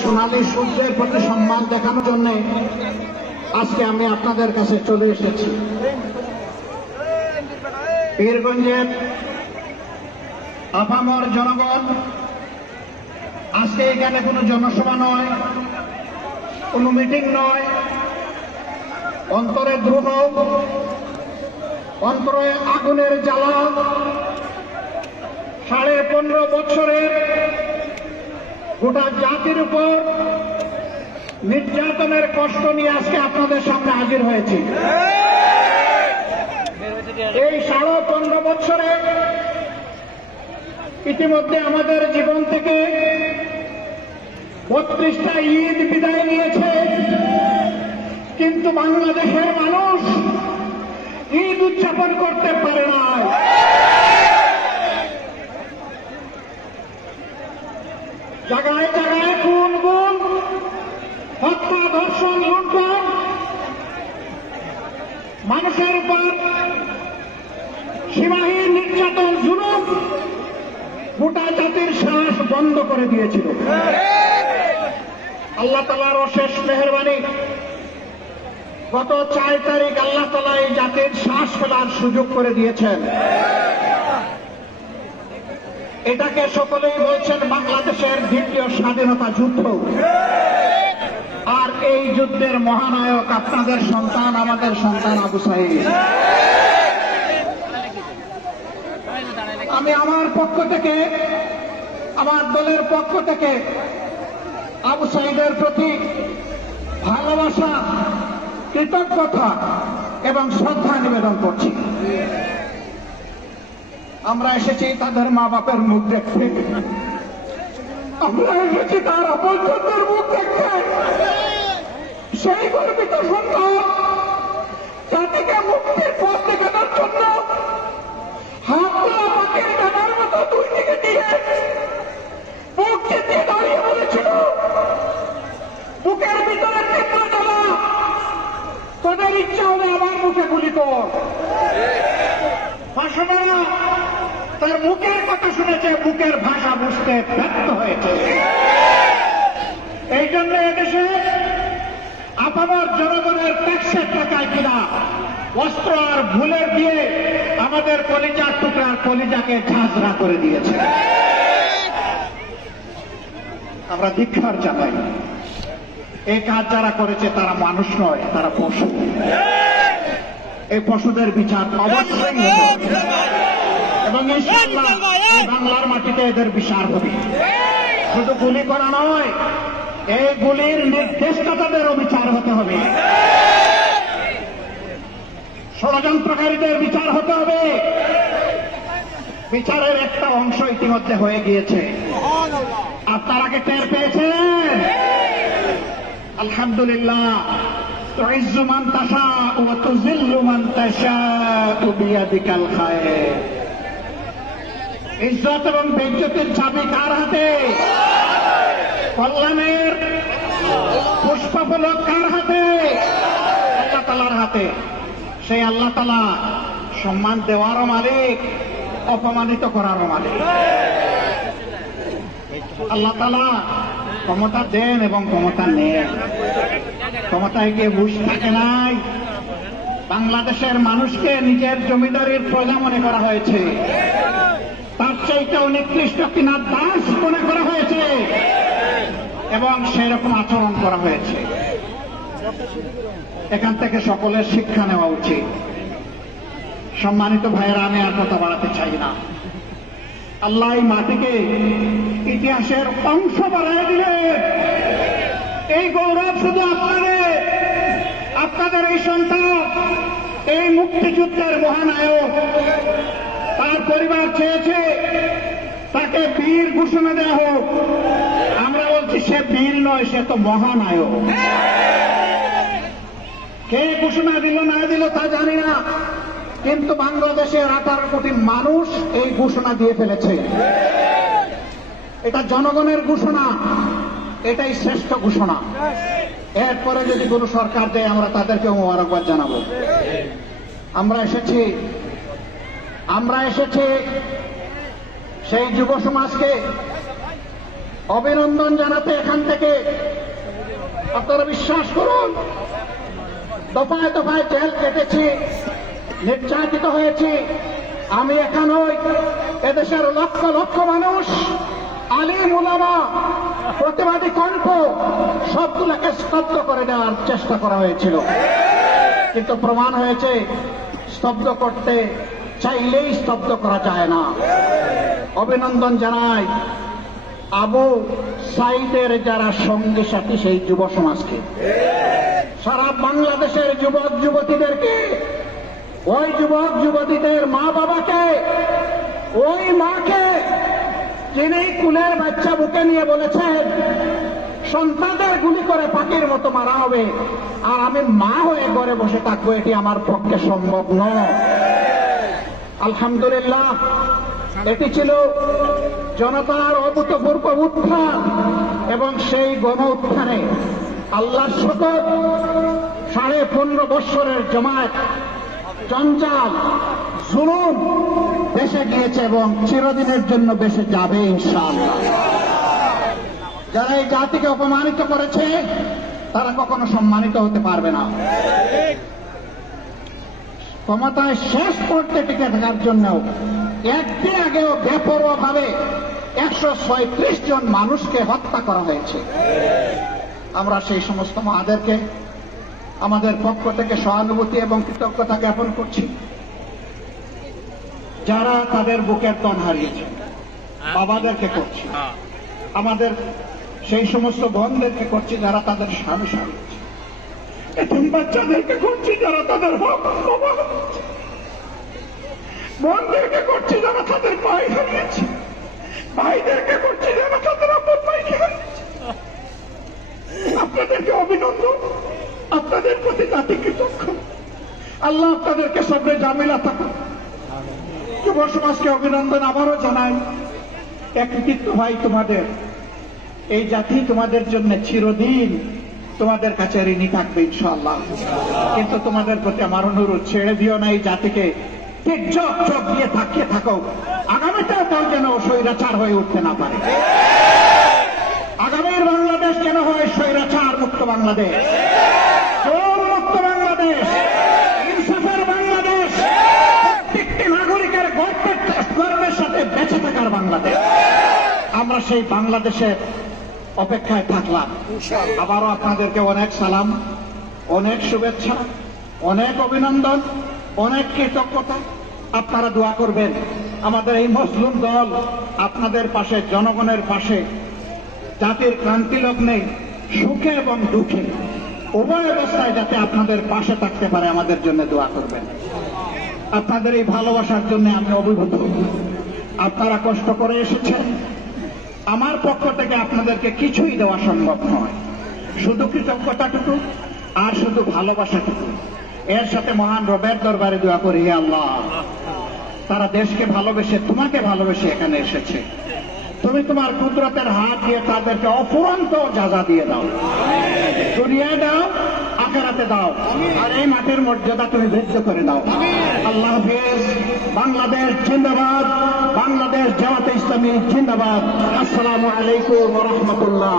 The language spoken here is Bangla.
সোনালী সূর্যের প্রতি সম্মান দেখানোর জন্য আজকে আমি আপনাদের কাছে চলে এসেছি। পীরগঞ্জের আপামর জনগণ, আজকে এখানে কোনো জনসভা নয়, কোনো মিটিং নয়, অন্তরে দ্রোহ, অন্তরে আগুনের জ্বালা, 15.5 বছরের গোটা জাতির উপর নির্যাতনের কষ্ট নিয়ে আজকে আপনাদের সামনে হাজির হয়েছি। এই 15.5 বছরে ইতিমধ্যে আমাদের জীবন থেকে 32টা ঈদ বিদায় নিয়েছে, কিন্তু বাংলাদেশের মানুষ ঈদ উদযাপন করতে পারে না। জায়গায় জায়গায় খুন গুম, হত্যা, ধর্ষণ, লুণ্ঠন, মানুষের উপর সীমাহীন নির্যাতন, জুলুম গোটা জাতির শ্বাস বন্ধ করে দিয়েছিল। আল্লাহ তাআলার অশেষ মেহেরবানি, গত 4 তারিখ আল্লাহ তাআলা এই জাতির শ্বাস ফেলার সুযোগ করে দিয়েছেন। এটাকে সকলেই বলছেন বাংলাদেশের দ্বিতীয় স্বাধীনতা যুদ্ধ। আর এই যুদ্ধের মহানায়ক আপনাদের সন্তান, আমাদের সন্তান আবু সাঈদ। আমি আমার পক্ষ থেকে, আমার দলের পক্ষ থেকে আবু সাঈদের প্রতি ভালোবাসা, কৃতজ্ঞতা এবং শ্রদ্ধা নিবেদন করছি। আমরা এসেছি তাদের মা বাপের মুখ দেখতে, আমরা এসেছি তার আপনজনদের মুখ দেখতে। সেই গর্বিত সন্তান জাতিকে মুক্তির পথ দেখানোর জন্য হাতটা পাখির ডানার মতো 2 দিকে দিয়ে বুক চেতিয়ে দাঁড়িয়ে বলেছিল, বুকের ভিতরে তীব্র জ্বালা, তোদের ইচ্ছা হলে আমার মুখে গুলি কর। ভাষণরা তার মুখের কথা শুনেছে, বুকের ভাষা বুঝতে ব্যর্থ হয়েছে। এই জন্য এদেশে আপামর জনগণের ট্যাক্সের টাকায় কিনা অস্ত্র আর ভুলের দিয়ে আমাদের কলিজার টুকরার কলিজাকে ঝাঁঝরা করে দিয়েছে। আমরা ধিক্কার জানাই। এই কাজ যারা করেছে তারা মানুষ নয়, তারা পশু। এই পশুদের বিচার অবশ্যই হবে এবং ইনশাআল্লাহ এই বাংলার মাটিতে এদের বিচার হবে। শুধু গুলি করা নয়, এই গুলির নির্দেশদাতাদেরও বিচার হতে হবে, ষড়যন্ত্রকারীদের বিচার হতে হবে। বিচারের একটা অংশ ইতিমধ্যে হয়ে গিয়েছে, আপনারা কি টের পেয়েছেন? আলহামদুলিল্লাহ। তুইজ্জু মান তাশাউ ওয়া তুযিল্লু মান তাশাউ বিয়াদিকাল খায়র। ইজ্জত এবং বেইজ্জতের চাবি কার হাতে? কল্যাণের পুষ্পফলক কার হাতে? আল্লাহ তাআলার হাতে। সেই আল্লাহ তাআলা সম্মান দেওয়ারও মালিক, অপমানিত করারও মালিক। আল্লাহ তাআলা ক্ষমতা দেন এবং ক্ষমতা নেন। ক্ষমতায় কে বুঝ থাকে নাই। বাংলাদেশের মানুষকে নিজের জমিদারির প্রজা মনে করা হয়েছে, তার চাইতেও নিকৃষ্ট কিনা দাস মনে করা হয়েছে এবং সেরকম আচরণ করা হয়েছে। এখান থেকে সকলের শিক্ষা নেওয়া উচিত। সম্মানিত ভাইয়েরা, আমি আর কথা বাড়াতে চাই না। আল্লাহ এই মাটিকে ইতিহাসের অংশ বানায় দিলেন। এই গৌরব শুধু আপনাদের এই সন্তান, এই মুক্তিযুদ্ধের মহানায়ক, তার পরিবার চেয়েছে তাকে বীর ঘোষণা দেওয়া হোক। আমরা বলছি সে বীর নয়, সে তো মহানায়ক। কে ঘোষণা দিল না দিল তা জানি না, কিন্তু বাংলাদেশের 18 কোটি মানুষ এই ঘোষণা দিয়ে ফেলেছে। এটা জনগণের ঘোষণা, এটাই শ্রেষ্ঠ ঘোষণা। এরপরে যদি কোনো সরকার দেয় আমরা তাদেরকে মোবারকবাদ জানাবো। আমরা এসেছি সেই যুব সমাজকে অভিনন্দন জানাতে এখান থেকে আপনারা বিশ্বাস করুন, দফায় দফায় জেল কেটেছি, নির্যাতিত হয়েছি। আমি এখানেই এদেশের লক্ষ লক্ষ মানুষ, আলিম উলামা, প্রতিবাদী কণ্ঠ সবগুলোকে স্তব্ধ করে দেওয়ার চেষ্টা করা হয়েছিল, কিন্তু প্রমাণ হয়েছে স্তব্ধ করতে চাইলেই স্তব্ধ করা যায় না। অভিনন্দন জানাই আবু সাইদের যারা সঙ্গী সাথী সেই যুব সমাজকে, সারা বাংলাদেশের যুবক যুবতীদেরকে, ওই যুবক যুবতীদের মা বাবাকে, ওই মাকে যিনি কুলের বাচ্চা বুকে নিয়ে বলেছেন সন্তানদের গুলি করে পাখির মতো মারা হবে, আর আমি মা হয়ে ঘরে বসে থাকবো, এটি আমার পক্ষে সম্ভব নয়। আলহামদুলিল্লাহ, এটি ছিল জনতার অভূতপূর্ব উত্থান, এবং সেই গণ উত্থানে আল্লাহর শপথ 15.5 বৎসরের জমায়েত, জঞ্জাল, জুলুম বেসে গিয়েছে এবং চিরদিনের জন্য বেসে যাবে ইনশাআল্লাহ। যারা এই জাতিকে অপমানিত করেছে তারা কখনো সম্মানিত হতে পারবে না। ক্ষমতায় শেষ করতে টিকে থাকার জন্য একদিন আগেও বেপরোয়া ভাবে 136 জন মানুষকে হত্যা করা হয়েছে। আমরা সেই সমস্ত মাদেরকে আমাদের পক্ষ থেকে সহানুভূতি এবং কৃতজ্ঞতা জ্ঞাপন করছি, যারা তাদের বুকের তন হারিয়েছে। বাবাদেরকে করছি, আমাদের সেই সমস্ত বোনদেরকে করছি যারা তাদের স্বামী হারিয়েছে, এতিম বাচ্চাদেরকে করছি যারা তাদের হক হারিয়েছে, বোনদেরকে করছি যারা তাদের ভাই হারিয়েছে, ভাইদেরকে করছি যারা তাদের আপন ভাইকে হারিয়েছে। আপনাদেরকে অভিনন্দন, আপনাদের প্রতি জাতি কৃতজ্ঞ। আল্লাহ আপনাদেরকে সবরে জামিলা থাকুন। যুব সমাজকে অভিনন্দন আবারও জানাই। এক কৃতিত্ব ভাই তোমাদের, এই জাতি তোমাদের জন্য চিরদিন তোমাদের কাছে ঋণী থাকবে ইনশাআল্লাহ। কিন্তু তোমাদের প্রতি আমার অনুরোধ, ছেড়ে দিও না এই জাতিকে, ঠিক চোখ দিয়ে থাকিয়ে থাকো। আগামীতেও তার যেন স্বৈরাচার হয়ে উঠতে না পারে। আগামীর বাংলাদেশ যেন হয় স্বৈরাচার মুক্ত বাংলাদেশ, মুক্ত বাংলাদেশ, ইনসাফের বাংলাদেশ, প্রত্যেকটি নাগরিকের গর্বের সাথে বেঁচে থাকার বাংলাদেশ। আমরা সেই বাংলাদেশের অপেক্ষায় থাকলাম। আবারও আপনাদেরকে অনেক সালাম, অনেক শুভেচ্ছা, অনেক অভিনন্দন, অনেক কৃতজ্ঞতা। আপনারা দোয়া করবেন আমাদের এই মজলুম দল আপনাদের পাশে, জনগণের পাশে, জাতির ক্রান্তি লগ্নে সুখে এবং দুঃখে উভয় অবস্থায় যাতে আপনাদের পাশে থাকতে পারে আমাদের জন্য দোয়া করবেন। আপনাদের এই ভালোবাসার জন্য আমি অভিভূত। আপনারা কষ্ট করে এসেছেন, আমার পক্ষ থেকে আপনাদেরকে কিছুই দেওয়া সম্ভব নয়, শুধু কৃতজ্ঞতাটুকু আর শুধু ভালোবাসাটুকু। এর সাথে মহান রবের দরবারে দোয়া করি, হে আল্লাহ, তারা দেশকে ভালোবেসে, তোমাকে ভালোবেসে এখানে এসেছে, তুমি তোমার কুদরতের হাত দিয়ে তাদেরকে অফুরন্ত যাজা দিয়ে দাও, দুনিয়ায় দাও, আখিরাতে দাও, আর এই মাটির মর্যাদা তুমি বৃদ্ধি করে দাও। আল্লাহ হাফেজ। বাংলাদেশ জিন্দাবাদ, বাংলাদেশ জামাতে ইসলামী জিন্দাবাদ। আসসালামু আলাইকুম ওয়া রাহমাতুল্লাহ।